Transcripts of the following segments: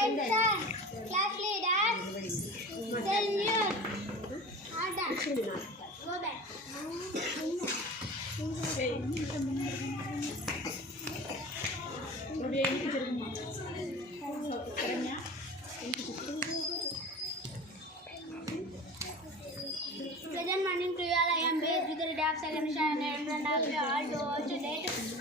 Class leader, senior, order. Go back. Present morning to you all. I am based with the read of second standard in front of you all to also date the first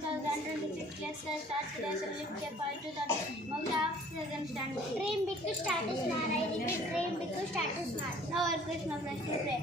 2026 class starts today. So lift a point to the mouth of second standard. Dream big to status man. I repeat, dream big to status man. Now our Krishna plus to pray.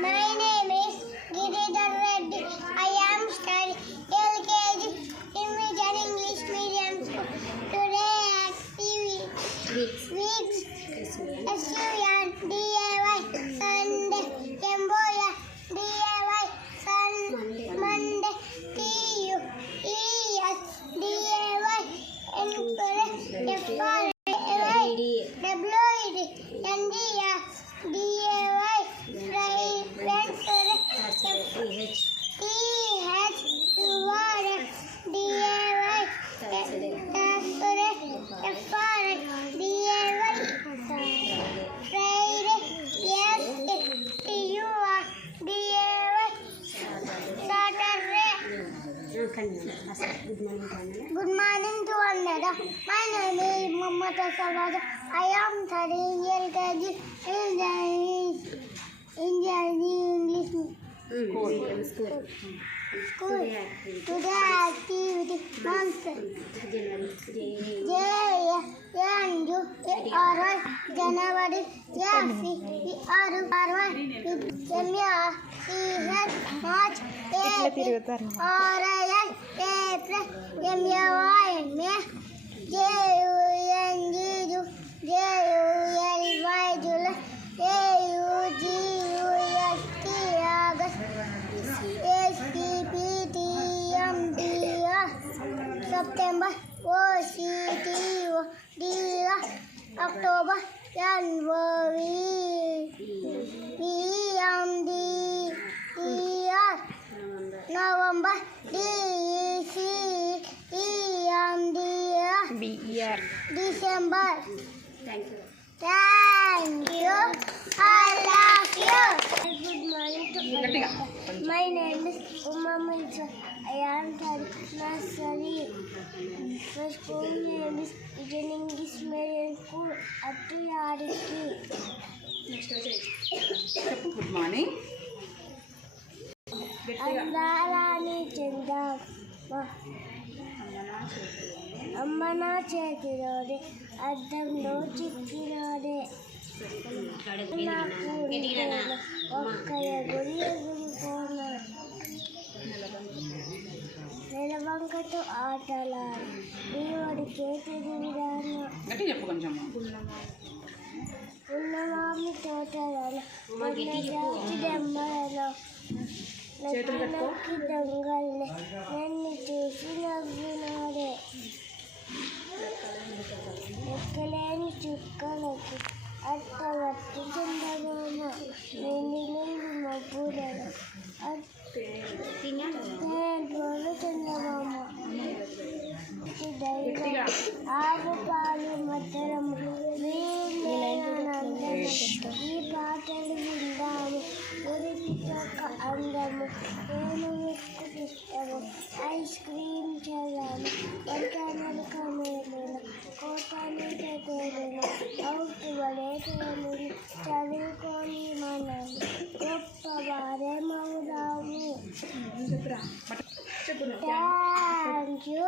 My name is Giridhar Reddy. I am studying LKG Indian English Medium School. Today activity weeks SUN DIY Sunday Cambodia DIY Monday TU ES DIY Encourage WED India DIY Good morning to all. My name is Muhammad Asawad. I am studying LKG Indian English School. Today activity nonsense. January March April May July August September October January November December. Thank you. I love you. Good morning to all. My name is Uma Mansa. I am nursery. My school name is Indian English Medium School at Yariki. చెప్పు. Good morning. అమ్మ నా చేతిలోనే అద్దంలో చిక్కిలోనే ఒక్కయ గురి ఎగురుకోను నెలవంకతో ఆటలాడు నీ వాడికే తిరిగిరాను చెప్పు కొంచెం. ఉన్న మామి తోటలలో దెమ్మలలో నక్కి దొంగల్ని నన్ను చూసి నవ్వినాడే ఎక్కలేని చుక్కలకి అట్టవట్టి చందమామ నిండి మబ్బులలో రోజు చందమామ ఆవు పాలు మధురము ఈ పాటలు విందాము గురిపిచొక్క అందము నేను ఎక్కుతిస్తాము ఐస్ క్రీమ్ చల్లాము వంటలు కమేలను కోటాలు చదువులను అవుట్ వడే తేలిని చదువుకొని మనము గొప్ప వారే మౌదాము. Thank you.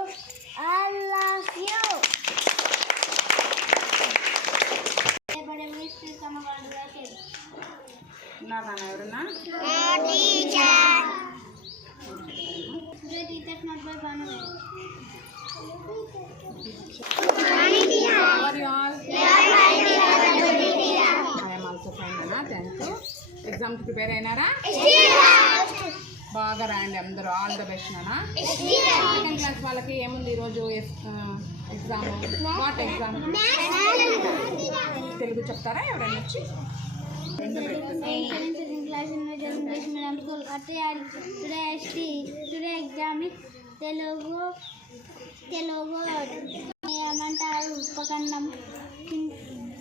I love you. ఎవరన్నా ఎగ్జామ్కి ప్రిపేర్ అయినారా? బాగా రాయండి అందరూ. ఆల్ ద బెస్ట్ నానా. సెకండ్ క్లాస్ వాళ్ళకి ఏముంది ఈరోజు ఎగ్జామ్? What exam? తెలుగు చెప్తారా ఎవరైనా వచ్చి? తెలుగు ఏమంటారు? ఉపఖండం.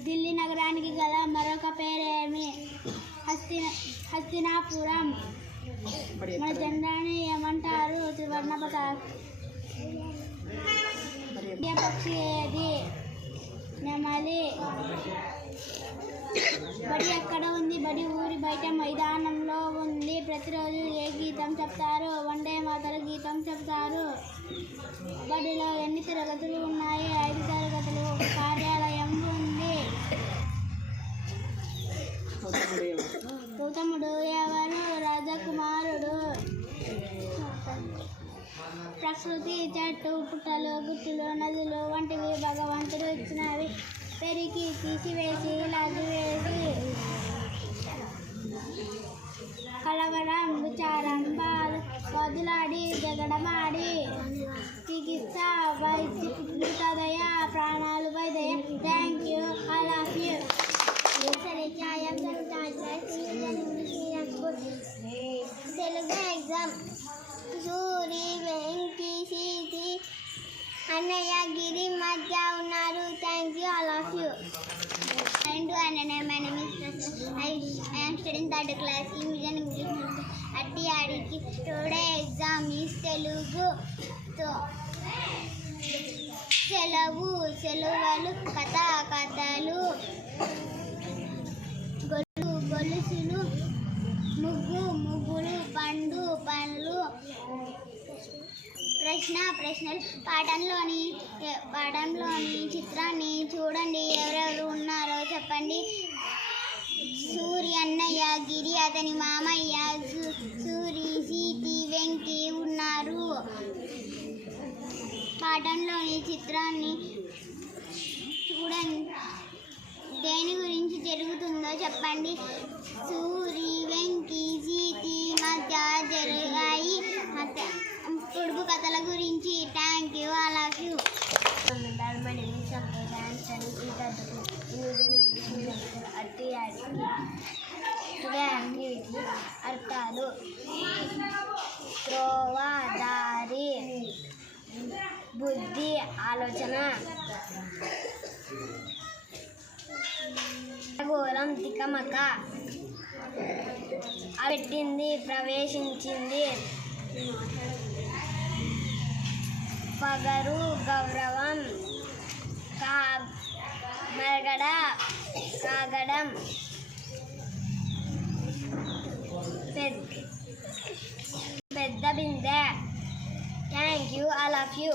ఢిల్లీ నగరానికి గల మరొక పేరేమి? హస్తినాపురం. మన జెండాని ఏమంటారు? త్రివర్ణ పతాకం. పక్షి ఏది? నెమలి. బడి ఎక్కడ ఉంది? బడి ఊరి బయట మైదానంలో ఉంది. ప్రతిరోజు ఏ గీతం చెప్తారు? వందే మాతర గీతం చెప్తారు. బడిలో ఎన్ని తరగతులు ఉన్నాయి? 5 తరగతులు. ఒక కార్యాలయం ఉంది. గౌతముడు ఎవరు? రాజకుమారుడు. ప్రకృతి చెట్టు పుట్టలు గుట్టులు నదులు వంటివి భగవంతుడు ఇచ్చినవి. పెరిగి తీసివేసి లగ్గువేసి కలవరం విచారం బదులాడి జగడమాడి చికిత్స వైద్య ప్రాణాలు వైద్య. Thank you. I love you. Telugu exam. Suri Venki సీతి అన్నయ్య గిరి మధ్య ఉన్నారు. Thank you. I love you. And my name is I am studying 3rd class English at the Adiki. Today exam is Telugu. So సెలవు సెలవులు కథ కథలు గొల్లు గొలుసులు ముగ్గు ముగ్గులు పండు పండ్లు ప్రశ్న ప్రశ్నలు. పాఠంలోని చిత్రాన్ని చూడండి. ఎవరెవరు ఉన్నారో చెప్పండి. సూర్య అన్నయ్య గిరి అతని మామయ్య సూరి సీతి వెంకి ఉన్నారు. పాఠంలోని చిత్రాన్ని చూడండి. దేని గురించి జరుగుతుందో చెప్పండి. సూరి వెంకి సీతి మధ్య జరిగాయి పొడుగు కథల గురించి. Thank you. I love you. అర్థాలు. త్రోవ దారి బుద్ధి ఆలోచన ఘోరం తికమక పెట్టింది ప్రవేశించింది పగరు గౌరవం మరగడ కాగడం పెద్ద బిందె. Thank you, all of you.